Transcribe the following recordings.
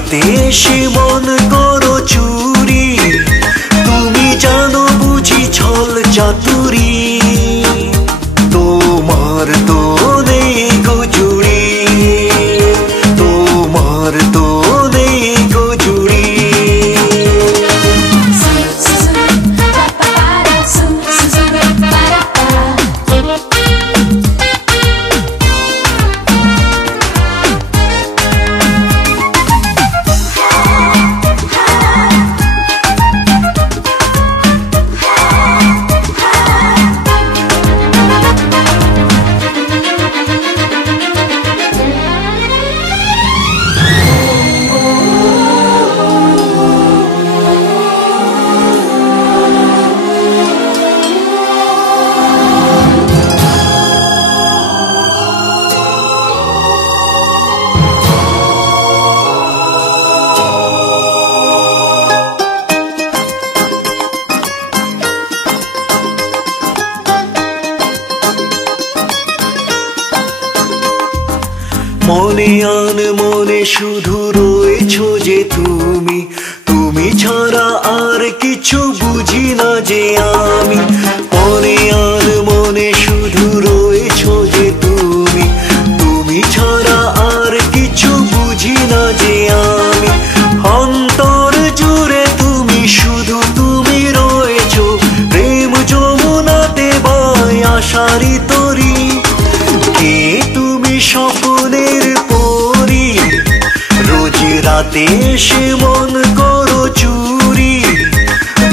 রাতে এসে মন করো চুরি, তুমি জানো বুঝি ছল চাতুরি, তোমার তো নেই গো জুড়ি, তোমার তো নেই গো জুড়ি। মনে আন মনে শুধু রয়েছো যে তুমি, তুমি ছাড়া আর কিছু বুঝি না যে আমি। মনে আন মনে শুধু রয়েছো যে তুমি, তুমি ছাড়া আর কিছু বুঝি না যে আমি। অন্তর জুড়ে তুমি শুধু তুমি রয়েছো, প্রেম যমুনাতে বয় আশারি তরি। কে তুমি স্বপ্নের পরি, রোজ রাতে এসে মন করো চুরি,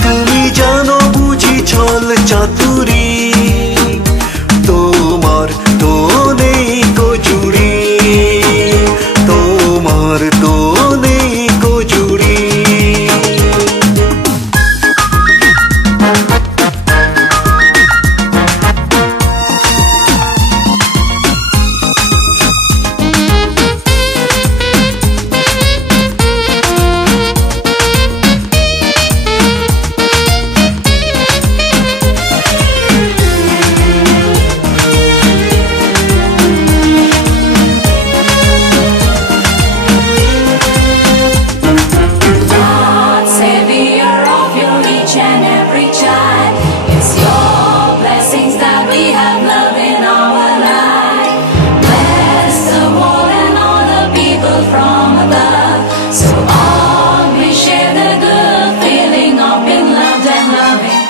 তুমি জানো বুঝি ছল চাতুরি, তোমার তো নেই গো জুড়ি, তোমার তো নেই গো জুড়ি।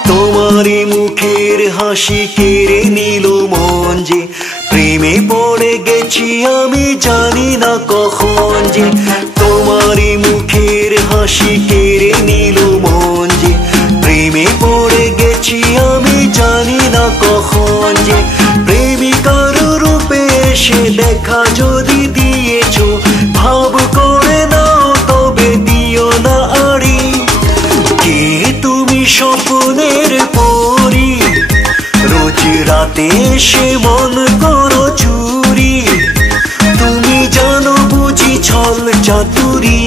তোমারই মুখের হাসি কেড়ে নিল মন যে, প্রেমে পড়ে গেছি আমি জানি না কখন যে। তোমারই মুখের হাসি কেড়ে নিল মন যে, প্রেমে পড়ে গেছি আমি জানি না কখন যে। প্রেমিকার রূপে এসে দেখা যদি দিয়েছো, ভাব করে নাও তবে দিও না আড়ি। কে তুমি স্বপ্নের পরি, রোজ রাতে এসে মন করো চুরি, তুমি জানো বুঝি ছল চাতুরি।